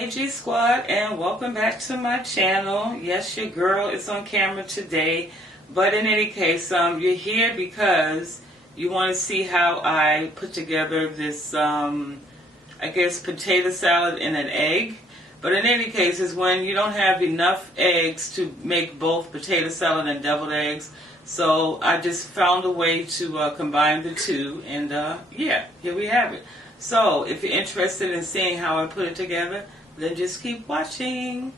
Hey G Squad, and welcome back to my channel. Yes, your girl is on camera today, but in any case, you're here because you want to see how I put together this, I guess, potato salad and an egg. But in any case, is when you don't have enough eggs to make both potato salad and deviled eggs. So I just found a way to combine the two, and yeah, here we have it. So if you're interested in seeing how I put it together, then just keep watching.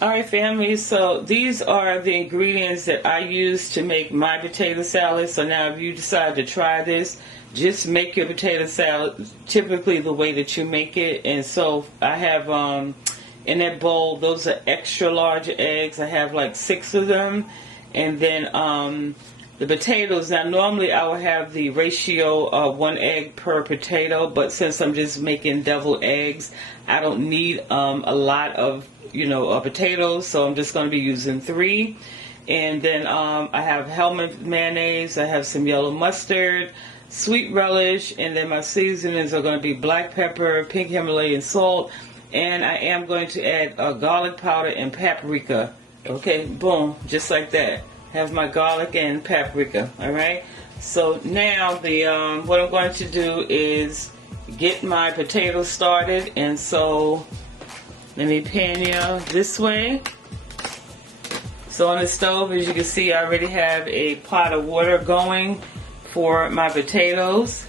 Alright family, so these are the ingredients that I use to make my potato salad. So now if you decide to try this, just make your potato salad typically the way that you make it. And so I have in that bowl, those are extra large eggs. I have like 6 of them. And then the potatoes, now normally I would have the ratio of 1 egg per potato, but since I'm just making deviled eggs, I don't need a lot of potatoes, so I'm just going to be using 3. And then I have Hellmann's mayonnaise, I have some yellow mustard, sweet relish, and then my seasonings are going to be black pepper, pink Himalayan salt, and I am going to add garlic powder and paprika. Okay, boom, just like that. Have my garlic and paprika. All right. So now the what I'm going to do is get my potatoes started, and so let me pan you this way. So on the stove, as you can see, I already have a pot of water going for my potatoes.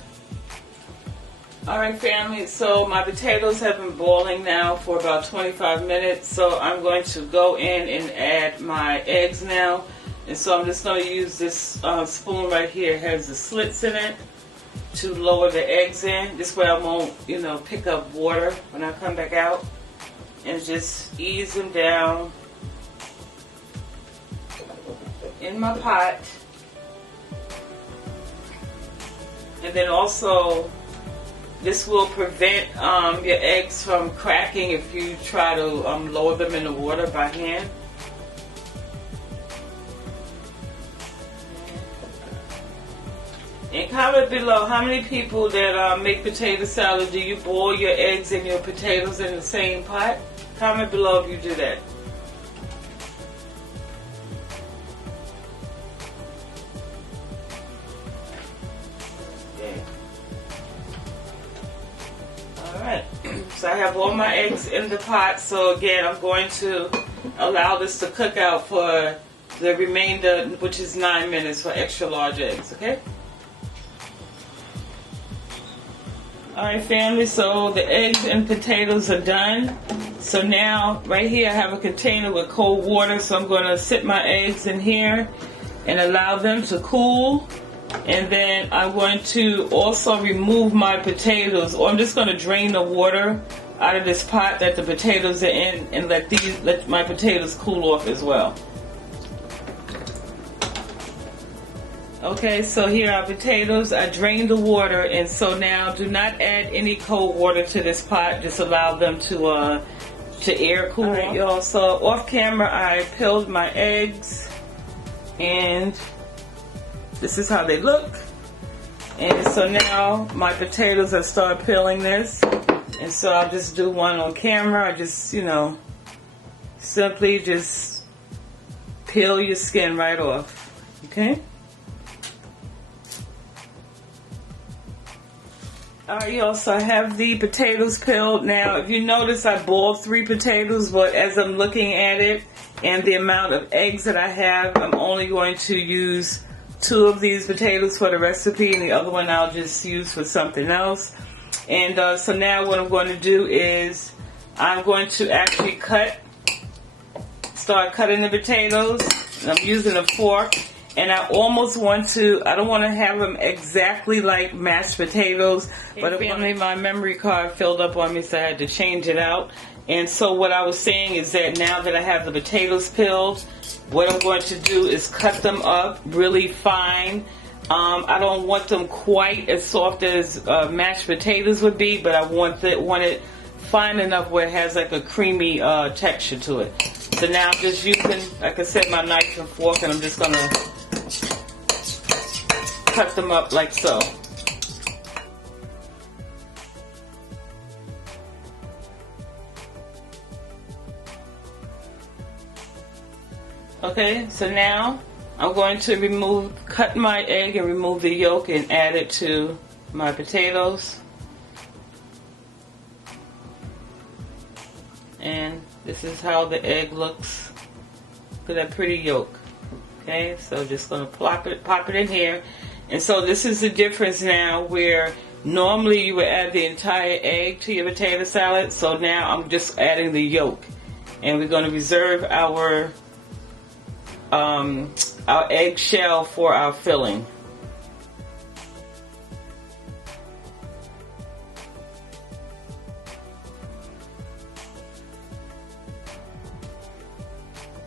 Alright family, so my potatoes have been boiling now for about 25 minutes, so I'm going to go in and add my eggs now. And so I'm just going to use this spoon right here. It has the slits in it to lower the eggs in. This way I won't, pick up water when I come back out. And just ease them down in my pot. And then also, this will prevent your eggs from cracking if you try to lower them in the water by hand. And comment below how many people that make potato salad, do you boil your eggs and your potatoes in the same pot? Comment below if you do that. Alright, so I have all my eggs in the pot, so again I'm going to allow this to cook out for the remainder, which is 9 minutes for extra large eggs, okay? Alright family, so the eggs and potatoes are done. So now, right here I have a container with cold water, so I'm going to sit my eggs in here and allow them to cool. And then I'm going to also remove my potatoes, or I'm just going to drain the water out of this pot that the potatoes are in and let my potatoes cool off as well. Okay, so here are potatoes. I drained the water, and so now do not add any cold water to this pot. Just allow them to air cool. Alright, y'all. So off camera, I peeled my eggs, and this is how they look. And so now my potatoes, I start peeling this, and so I'll just do one on camera. I just simply just peel your skin right off. Okay. Alright y'all, so I have the potatoes peeled. Now if you notice, I boiled 3 potatoes, but as I'm looking at it and the amount of eggs that I have, I'm only going to use 2 of these potatoes for the recipe, and the other one I'll just use for something else. And so now what I'm going to do is I'm going to actually start cutting the potatoes. And I'm using a fork. And I almost I don't want to have them exactly like mashed potatoes. But family, my memory card filled up on me, so I had to change it out. And so what I was saying is that now that I have the potatoes peeled, what I'm going to do is cut them up really fine. I don't want them quite as soft as mashed potatoes would be, but I want it fine enough where it has like a creamy texture to it. So now I'm just using, like I said, my knife and fork, and I'm just gonna cut them up like so. Okay, so now I'm going to cut my egg and remove the yolk and add it to my potatoes. And this is how the egg looks. Look at that pretty yolk. Okay, so just gonna pop it in here. And so this is the difference now, where normally you would add the entire egg to your potato salad. So now I'm just adding the yolk, and we're gonna reserve our egg shell for our filling.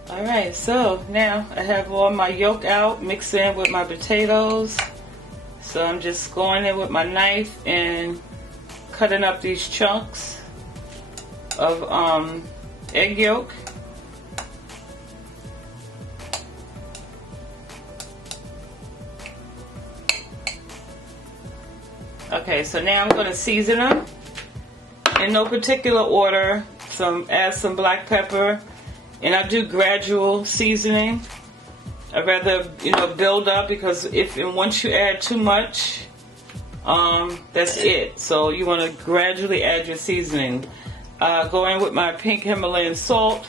Alright, so now I have all my yolk out, mixed in with my potatoes. So I'm just going in with my knife and cutting up these chunks of egg yolk. Okay, so now I'm going to season them in no particular order. Add some black pepper, and I do gradual seasoning. I'd rather, build up, because once you add too much, that's it. So you want to gradually add your seasoning. Go in with my pink Himalayan salt.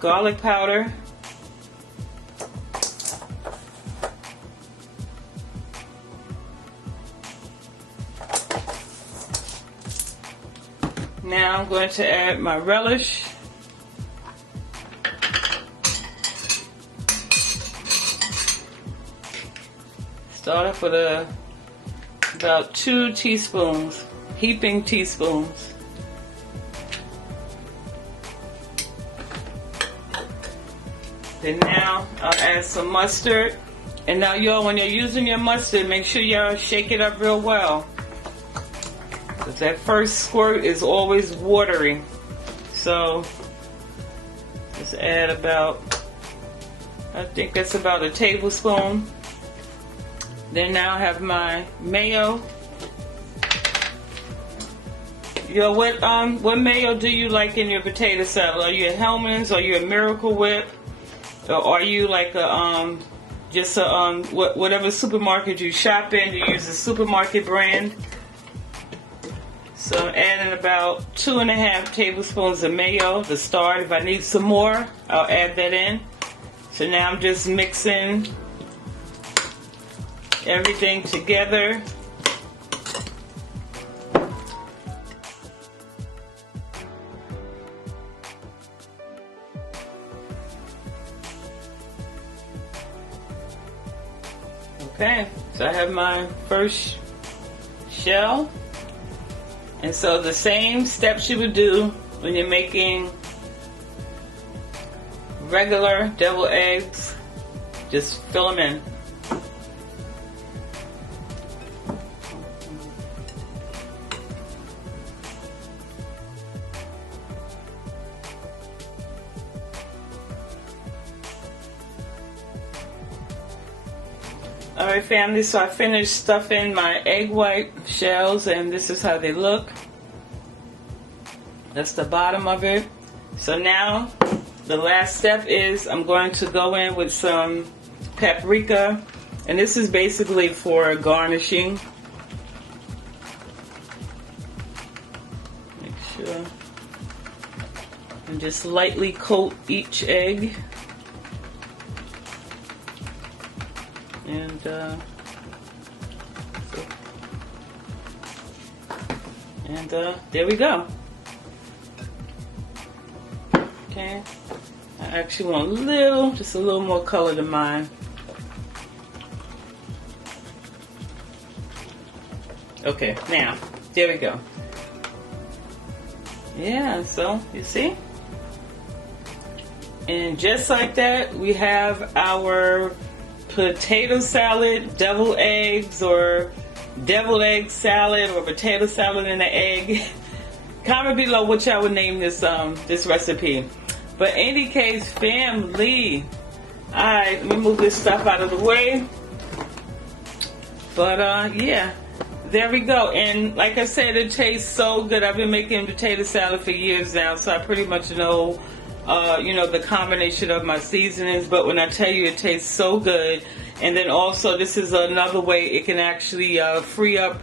Garlic powder. Now I'm going to add my relish. Start off with about 2 teaspoons, heaping teaspoons. Then now I'll add some mustard. And now y'all, when you're using your mustard, make sure y'all shake it up real well. That first squirt is always watery. So just add I think that's about a tablespoon. Then now I have my mayo. What mayo do you like in your potato salad? Are you a Hellmann's? Are you a Miracle Whip? Or are you like whatever supermarket you shop in? Do you use a supermarket brand? So I'm adding about 2.5 tablespoons of mayo to start. If I need some more, I'll add that in. So now I'm just mixing everything together. Okay, so I have my first shell. And so the same steps you would do when you're making regular deviled eggs, just fill them in. Alright family, so I finished stuffing my egg white shells, and this is how they look. That's the bottom of it. So now the last step is I'm going to go in with some paprika, and this is basically for garnishing. Make sure and just lightly coat each egg. And there we go. Okay, I actually want just a little more color than mine. Okay, now there we go. Yeah, so you see, and just like that, we have our potato salad, deviled eggs, or deviled egg salad or potato salad and an egg. Comment below what y'all would name this this recipe. But any case, family. Alright, let me move this stuff out of the way. But yeah, there we go. And like I said, it tastes so good. I've been making potato salad for years now, so I pretty much know the combination of my seasonings. But when I tell you it tastes so good, and then also this is another way it can actually free up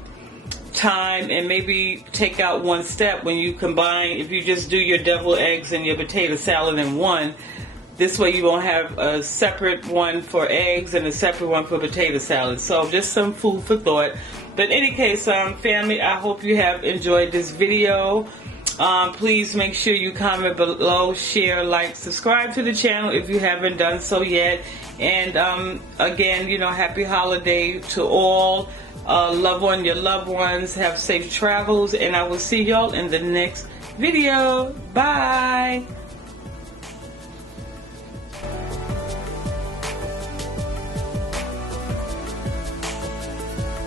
time and maybe take out one step when you combine. If you just do your deviled eggs and your potato salad in one, this way you won't have a separate one for eggs and a separate one for potato salad. So just some food for thought. But in any case, family, I hope you have enjoyed this video. Please make sure you comment below, share, like, subscribe to the channel if you haven't done so yet. And again, happy holiday to all. Love on your loved ones. Have safe travels. And I will see y'all in the next video. Bye.